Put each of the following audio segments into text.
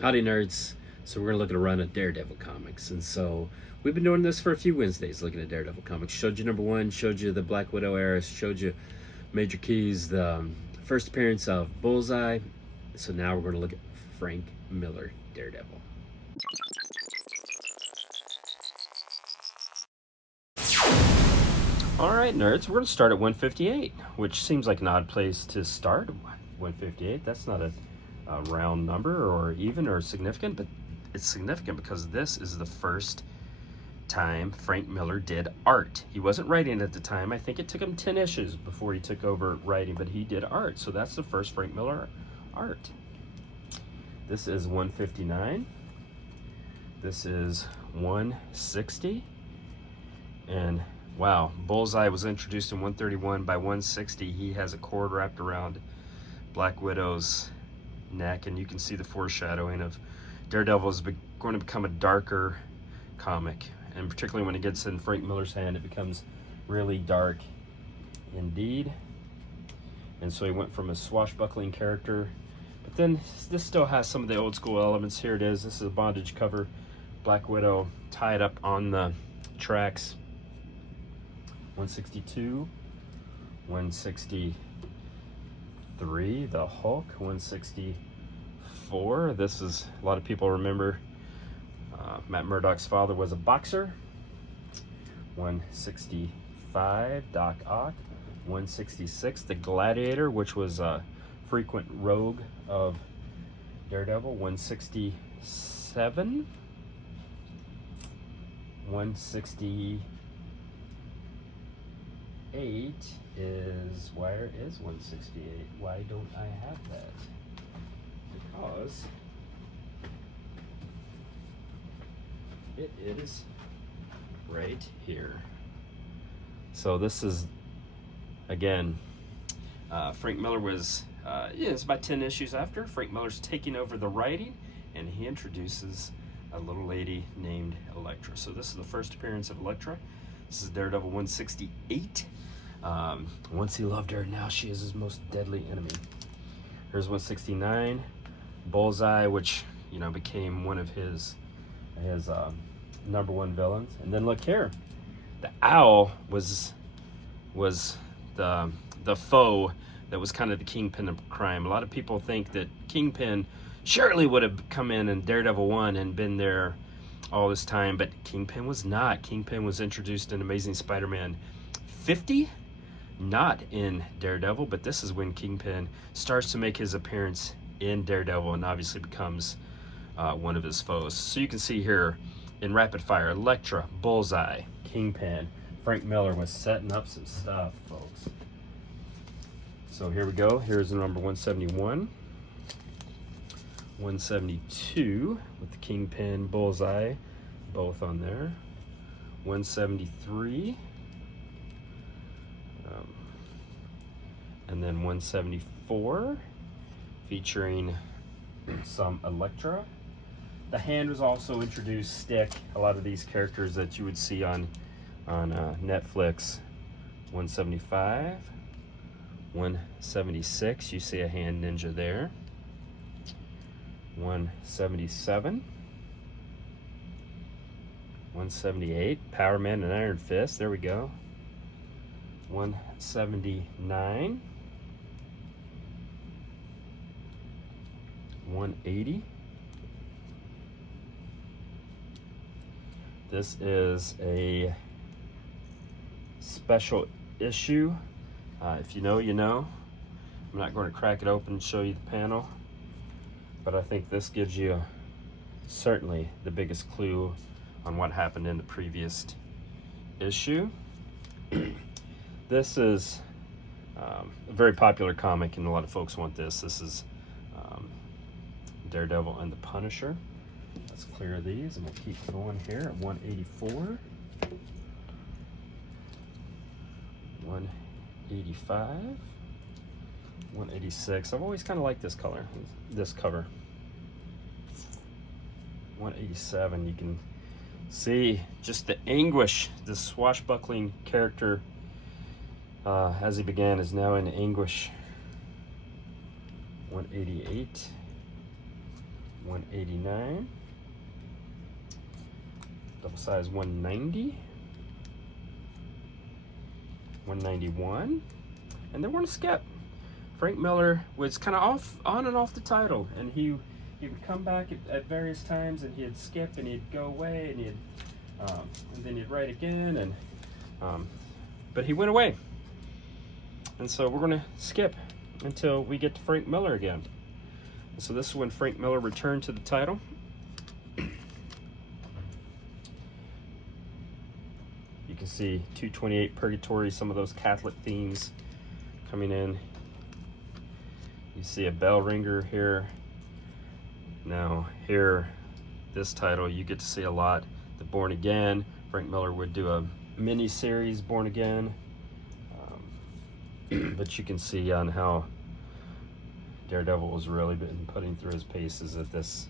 Howdy, nerds. So, we're going to look at a run of Daredevil comics. And so, we've been doing this for a few Wednesdays, looking at Daredevil comics. Showed you number one, showed you the Black Widow era, showed you Major Key's, the first appearance of Bullseye. So, now we're going to look at Frank Miller, Daredevil. All right, nerds, we're going to start at 158, which seems like an odd place to start. 158, that's not a round number or even or significant, but it's significant because this is the first time Frank Miller did art. He wasn't writing at the time. I think it took him 10 issues before he took over writing, but he did art. So that's the first Frank Miller art. This is 159. This is 160. And wow, Bullseye was introduced in 131. By 160, he has a cord wrapped around Black Widow's neck, and you can see the foreshadowing of Daredevil is going to become a darker comic, and particularly when it gets in Frank Miller's hand, it becomes really dark indeed. And so he went from a swashbuckling character, but then this still has some of the old school elements. Here it is. This is a bondage cover. Black Widow tied up on the tracks. 162, 163, the Hulk. 164, this is, a lot of people remember Matt Murdock's father was a boxer. 165, Doc Ock. 166, the Gladiator, which was a frequent rogue of Daredevil. 167, 168 is, where is 168? Why don't I have that? Because it is right here. So this is, again, Frank Miller was, it's about 10 issues after. Frank Miller's taking over the writing, and he introduces a little lady named Elektra. So this is the first appearance of Elektra. This is Daredevil 168. Once he loved her, now she is his most deadly enemy. Here's 169, Bullseye, which, you know, became one of his number one villains. And then look here, the owl was the foe that was kind of the Kingpin of crime. A lot of people think that Kingpin surely would have come in Daredevil 1 and been there all this time, but Kingpin was not. Kingpin was introduced in Amazing Spider-Man 50, not in Daredevil, but this is when Kingpin starts to make his appearance in Daredevil and obviously becomes one of his foes. So you can see here in rapid fire, Elektra, Bullseye, Kingpin. Frank Miller was setting up some stuff, folks. So here we go. Here's the number 171. 172 with the Kingpin, Bullseye, both on there. 173. And then 174 featuring some Elektra. The Hand was also introduced, Stick, a lot of these characters that you would see on Netflix. 175, 176, you see a hand ninja there. 177, 178, Power Man and Iron Fist, there we go. 179, 180. This is a special issue. If you know, you know. I'm not going to crack it open and show you the panel, but I think this gives you certainly the biggest clue on what happened in the previous issue. This is a very popular comic, and a lot of folks want this. This is Daredevil and the Punisher. Let's clear these, and we'll keep going here at 184, 185, 186. I've always kind of liked this color, this cover. 187, you can see just the anguish. The swashbuckling character, as he began, is now in anguish. 188, 189. Double size 190. 191. And then we're gonna skip. Frank Miller was kind of on and off the title, and he would come back at various times, and he'd skip, and he'd go away, and and then he'd write again, and but he went away. And so we're gonna skip until we get to Frank Miller again. And so this is when Frank Miller returned to the title. You can see 228 Purgatory, some of those Catholic themes coming in. You see a bell ringer here. Now here, this title, you get to see a lot. The Born Again. Frank Miller would do a mini series, Born Again. But you can see on how Daredevil has really been putting through his paces at this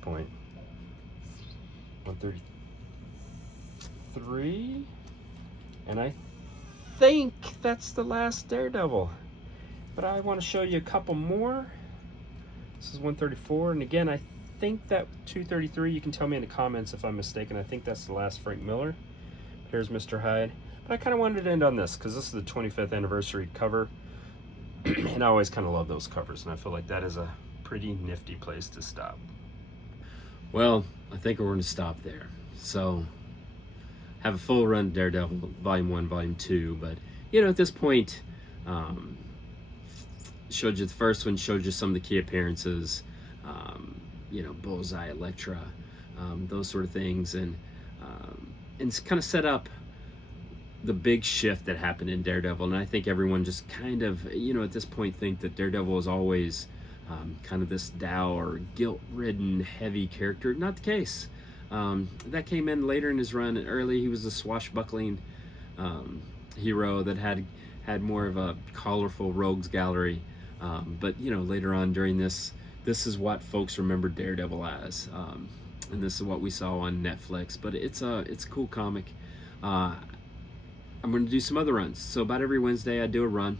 point. 133, and I think that's the last Daredevil. But I want to show you a couple more. This is 134, and again, I think that 233. You can tell me in the comments if I'm mistaken. I think that's the last Frank Miller. Here's Mr. Hyde. But I kind of wanted to end on this because this is the 25th anniversary cover. And I always kind of love those covers, and I feel like that is a pretty nifty place to stop. Well, I think we're going to stop there. So, have a full run of Daredevil, Volume 1, Volume 2. But, you know, at this point, showed you the first one, showed you some of the key appearances, you know, Bullseye, Elektra, those sort of things. And it's kind of set up the big shift that happened in Daredevil. And I think everyone just kind of, you know, at this point think that Daredevil is always kind of this dour, guilt-ridden, heavy character. Not the case. That came in later in his run. Early, he was a swashbuckling hero that had more of a colorful rogues gallery. But, you know, later on during this is what folks remember Daredevil as. And this is what we saw on Netflix. But it's a cool comic. I'm going to do some other runs. So about every Wednesday I do a run,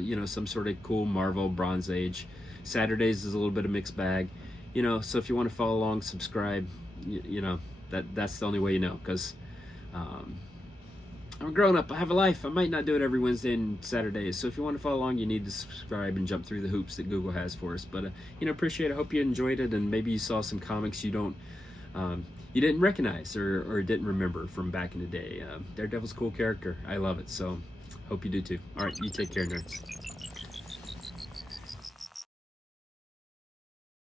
you know, some sort of cool Marvel Bronze Age. Saturdays is a little bit of mixed bag, you know, so if you want to follow along, subscribe, you know, that's the only way you know, because I'm a grown up, I have a life, I might not do it every Wednesday and Saturdays, so if you want to follow along, you need to subscribe and jump through the hoops that Google has for us. But, you know, appreciate it, I hope you enjoyed it, and maybe you saw some comics you didn't recognize or didn't remember from back in the day. Daredevil's a cool character. I love it. So hope you do too. All right, you take care, nerds.